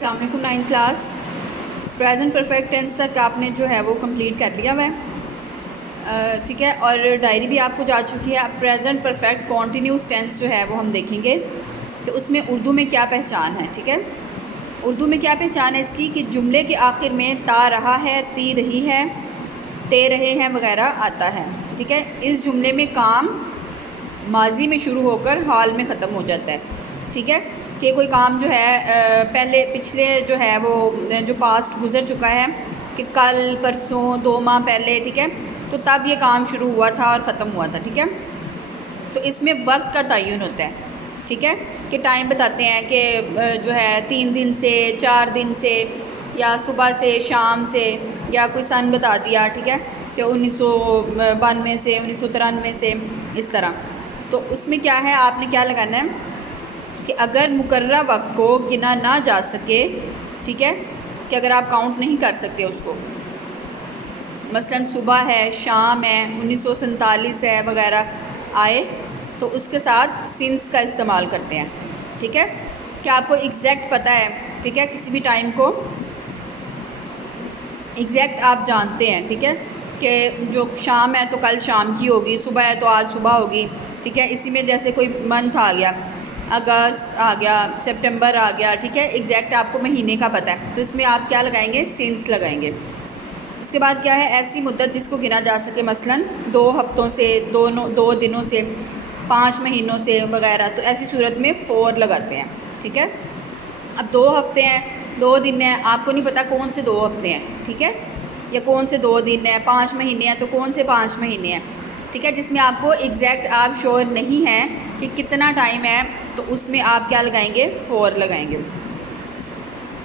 अस्सलाम वालेकुम। 9th class present perfect tense तक आपने जो है वो कंप्लीट कर लिया हुआ है, ठीक है। और डायरी भी आपको जा चुकी है। अब प्रेजेंट परफेक्ट कॉन्टीन्यूस टेंस जो है वो हम देखेंगे कि उसमें उर्दू में क्या पहचान है, ठीक है। उर्दू में क्या पहचान है इसकी कि जुमले के आखिर में ता रहा है, ती रही है, ते रहे हैं वगैरह आता है, ठीक है। इस जुमले में काम माजी में शुरू होकर हाल में ख़त्म हो जाता है, ठीक है। कि कोई काम जो है पहले पिछले जो है वो जो पास्ट गुज़र चुका है कि कल परसों 2 माह पहले, ठीक है, तो तब ये काम शुरू हुआ था और ख़त्म हुआ था, ठीक है। तो इसमें वक्त का तयन होता है, ठीक है, कि टाइम बताते हैं कि जो है 3 दिन से, 4 दिन से, या सुबह से, शाम से, या कोई सन बता दिया, ठीक है, कि 1992 से, 1993 से, इस तरह। तो उसमें क्या है, आपने क्या लगाना है कि अगर मुकर्रर वक्त को गिना ना जा सके, ठीक है, कि अगर आप काउंट नहीं कर सकते उसको, मसलन सुबह है, शाम है, 1947 है वगैरह आए, तो उसके साथ सिंस का इस्तेमाल करते हैं, ठीक है। क्या आपको एग्जैक्ट पता है, ठीक है, किसी भी टाइम को एग्जैक्ट आप जानते हैं, ठीक है, कि जो शाम है तो कल शाम की होगी, सुबह है तो आज सुबह होगी, ठीक है। इसी में जैसे कोई मंथ आ गया, अगस्त आ गया, सितंबर आ गया, ठीक है, एग्जैक्ट आपको महीने का पता है, तो इसमें आप क्या लगाएंगे, सिंस लगाएंगे। उसके बाद क्या है, ऐसी मुद्दत जिसको गिना जा सके, मसलन 2 हफ्तों से, 2 दिनों से, 5 महीनों से वगैरह, तो ऐसी सूरत में फॉर लगाते हैं, ठीक है। अब 2 हफ्ते हैं, 2 दिन हैं, आपको नहीं पता कौन से 2 हफ्ते हैं, ठीक है, या कौन से 2 दिन हैं, 5 महीने हैं तो कौन से 5 महीने हैं, ठीक है। जिसमें आपको एग्जैक्ट आप श्योर नहीं हैं कि कितना टाइम है, तो उसमें आप क्या लगाएंगे, फॉर लगाएंगे।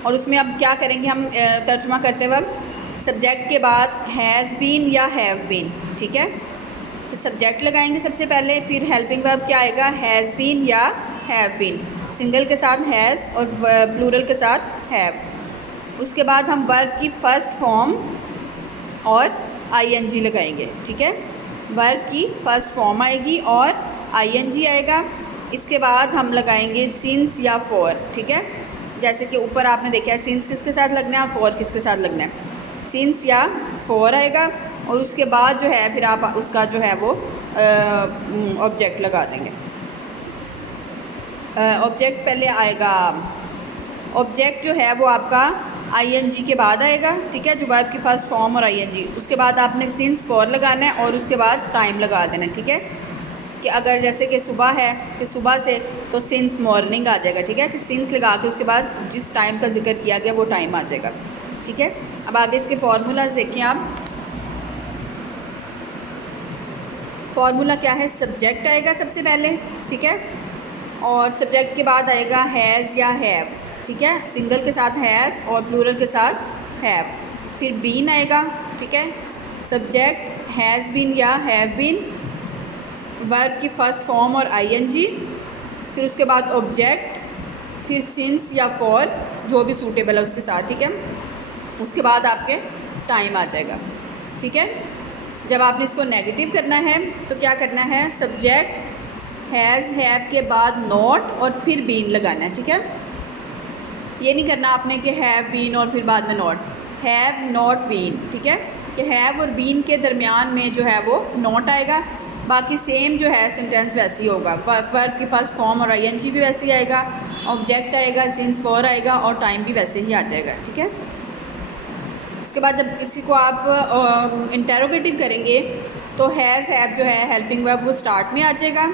और उसमें अब क्या करेंगे हम तर्जुमा करते वक्त, सब्जेक्ट के बाद हैज़ बीन या हैव बीन, ठीक है, तो सब्जेक्ट लगाएंगे सबसे पहले, फिर हेल्पिंग वर्ब क्या आएगा, हैज़ बीन या हैव बीन, सिंगल के साथ हैज़ और प्लूरल के साथ हैव। उसके बाद हम वर्ब की फ़र्स्ट फॉर्म और आईएनजी लगाएंगे, ठीक है। वर्ब की फ़र्स्ट फॉर्म आएगी और आईएनजी आएगा। इसके बाद हम लगाएंगे सिंस या फॉर, ठीक है। जैसे कि ऊपर आपने देखा है, सिंस किसके साथ लगना है, फॉर किसके साथ लगना है, सिंस या फॉर आएगा। और उसके बाद जो है फिर आप उसका जो है वो ऑब्जेक्ट लगा देंगे। ऑब्जेक्ट पहले आएगा, ऑब्जेक्ट जो है वो आपका आईएनजी के बाद आएगा, ठीक है, जो वर्ब की फ़र्स्ट फॉर्म और आईएनजी। उसके बाद आपने सिंस फॉर लगाना है और उसके बाद टाइम लगा देना है, ठीक है। कि अगर जैसे कि सुबह है, कि सुबह से, तो सिंस मॉर्निंग आ जाएगा, ठीक है, कि सिंस लगा के उसके बाद जिस टाइम का जिक्र किया गया वो टाइम आ जाएगा, ठीक है। अब आगे इसके फार्मूलाज देखें आप। फार्मूला क्या है, सब्जेक्ट आएगा सबसे पहले, ठीक है, और सब्जेक्ट के बाद आएगा हैज़ या हैव, ठीक है, सिंगल के साथ हैज़ और प्लूरल के साथ हैव। फिर बीन आएगा, ठीक है, सब्जेक्ट हैज़ बीन या हैव बीन, वर्ब की फ़र्स्ट फॉर्म और आईएनजी, फिर उसके बाद ऑब्जेक्ट, फिर सिंस या फॉर जो भी सूटेबल है उसके साथ, ठीक है। उसके बाद आपके टाइम आ जाएगा, ठीक है। जब आपने इसको नेगेटिव करना है तो क्या करना है, सब्जेक्ट हैज़ हैव के बाद नॉट और फिर बीन लगाना है, ठीक है। ये नहीं करना आपने कि हैव बीन और फिर बाद में नॉट, हैव नॉट बीन, ठीक है, कि हैव और बीन के दरमियान में जो है वो नॉट आएगा। बाकी सेम जो है सेंटेंस वैसे ही होगा, वर्ब की फ़र्स्ट फॉर्म और आईएनजी भी वैसे ही आएगा, ऑब्जेक्ट आएगा, सिंस फॉर आएगा और टाइम भी वैसे ही आ जाएगा, ठीक है। उसके बाद जब इसी को आप इंटेरोगेटिव करेंगे तो हैज़ हैव जो है हेल्पिंग वर्ब वो स्टार्ट में आ जाएगा,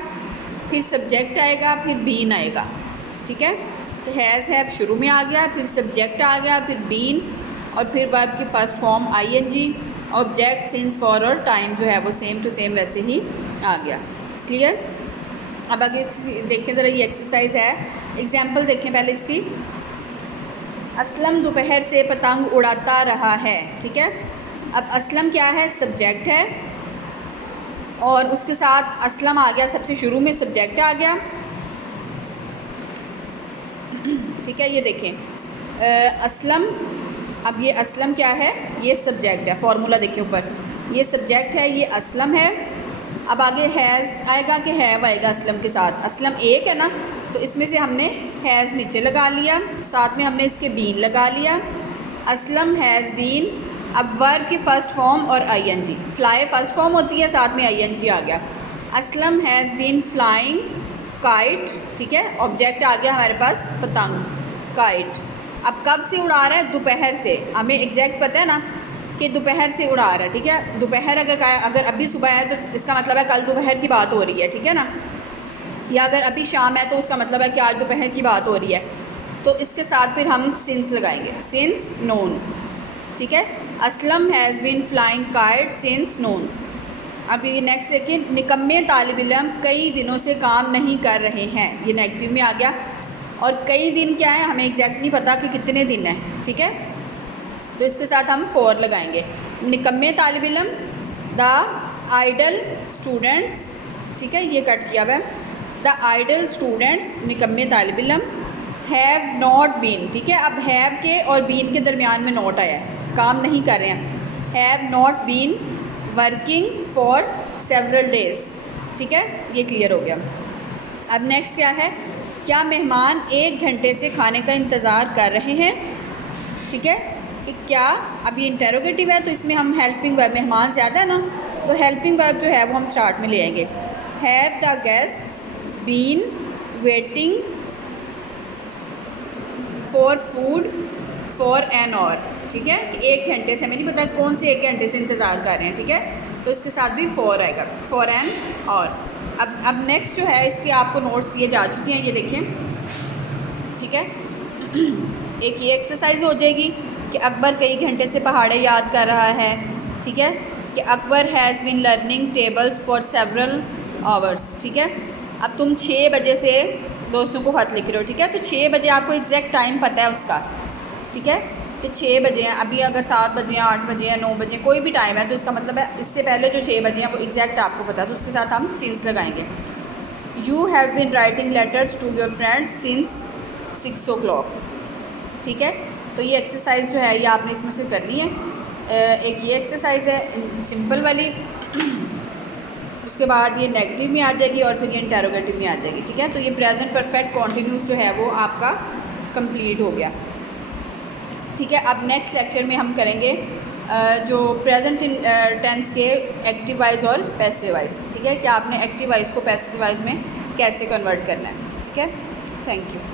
फिर सब्जेक्ट आएगा, फिर बीन आएगा, ठीक है। तो हैज़ हैव शुरू में आ गया, फिर सब्जेक्ट आ गया, फिर बीन, और फिर वर्ब की first form I N G, object, since for और टाइम जो है वो सेम टू सेम वैसे ही आ गया। क्लियर। अब आगे देखें ज़रा, ये एक्सरसाइज है, एग्जाम्पल देखें पहले इसकी। असलम दोपहर से पतंग उड़ाता रहा है, ठीक है। अब असलम क्या है, सब्जेक्ट है, और उसके साथ असलम आ गया, सबसे शुरू में सब्जेक्ट आ गया, ठीक है। ये देखें असलम, अब ये असलम क्या है, ये सब्जेक्ट है, फार्मूला देखिए ऊपर, ये सब्जेक्ट है, ये असलम है। अब आगे हैज़ आएगा कि हैव आएगा असलम के साथ, असलम एक है ना, तो इसमें से हमने हैज़ नीचे लगा लिया, साथ में हमने इसके बीन लगा लिया। असलम हैज़ बीन, अब वर्ब की फ़र्स्ट फॉर्म और आईएनजी। फ्लाई फ़र्स्ट फॉर्म होती है, साथ में आईएनजी आ गया। Aslam has been flying kite, ठीक है, ऑब्जेक्ट आ गया हमारे पास पतंग, काइट। अब कब से उड़ा रहा है? दोपहर से। हमें एग्जैक्ट पता है ना कि दोपहर से उड़ा रहा है, ठीक है। दोपहर अगर अभी सुबह है तो इसका मतलब है कल दोपहर की बात हो रही है, ठीक है ना। या अगर अभी शाम है तो उसका मतलब है कि आज दोपहर की बात हो रही है। तो इसके साथ फिर हम सिंस लगाएंगे, सिंस नोन, ठीक है। Aslam has been flying kite since known. अब ये नेक्स्ट देखिए, निकम्मे तालिब इल्म कई दिनों से काम नहीं कर रहे हैं, ये नेगेटिव में आ गया। और कई दिन क्या है, हमें एग्जैक्ट नहीं पता कि कितने दिन है, ठीक है। तो इसके साथ हम फॉर लगाएंगे। निकम्मे तालिब इल्म, द आइडल स्टूडेंट्स, ठीक है, ये कट किया हुआ है। द आइडल स्टूडेंट्स, निकम्मे तालिब इल्म, हैव नॉट बीन, ठीक है। अब हैव के और बीन के दरमियान में नॉट आया है, काम नहीं कर रहे हैं। Have not been working for several days, ठीक है, ये क्लियर हो गया। अब नेक्स्ट क्या है, क्या मेहमान 1 घंटे से खाने का इंतज़ार कर रहे हैं, ठीक है, कि क्या। अब ये इंटेरोगेटिव है तो इसमें हम हेल्पिंग वर्ब, मेहमान ज़्यादा है ना तो हेल्पिंग वर्ब जो है वो हम स्टार्ट में ले आएंगे। Have the guest been waiting for food for an hour, ठीक है, कि 1 घंटे से, हमें नहीं पता कौन से 1 घंटे से इंतज़ार कर रहे हैं, ठीक है, तो इसके साथ भी फॉर आएगा, फॉर एन आवर। अब नेक्स्ट जो है इसके आपको नोट्स दिए जा चुके हैं, ये देखें, ठीक है। एक ये एक्सरसाइज हो जाएगी कि अकबर कई घंटे से पहाड़े याद कर रहा है, ठीक है, कि Akbar has been learning tables for several hours, ठीक है। अब तुम 6 बजे से दोस्तों को खत लिख रहे हो, ठीक है, तो 6 बजे आपको एग्जैक्ट टाइम पता है उसका, ठीक है, कि 6 बजे हैं। अभी अगर 7 बजे हैं, 8 बजे हैं, 9 बजे, कोई भी टाइम है तो उसका मतलब है इससे पहले जो 6 बजे हैं वो एग्जैक्ट आपको पता है, तो उसके साथ हम सिंस लगाएंगे। You have been writing letters to your friends since 6 o'clock, ठीक है। तो ये एक्सरसाइज जो है ये आपने इसमें से करनी है। एक ये एक्सरसाइज है सिंपल वाली, उसके बाद ये नेगेटिव में आ जाएगी और फिर ये इंटेरोगेटिव में आ जाएगी, ठीक है। तो ये प्रेजेंट परफेक्ट कॉन्टिन्यूस जो है वो आपका कंप्लीट हो गया, ठीक है। अब नेक्स्ट लेक्चर में हम करेंगे जो प्रेजेंट टेंस के एक्टिव वाइज और पैसिव वाइज, ठीक है, कि आपने एक्टिव वाइज को पैसिव वाइज में कैसे कन्वर्ट करना है, ठीक है। Thank you.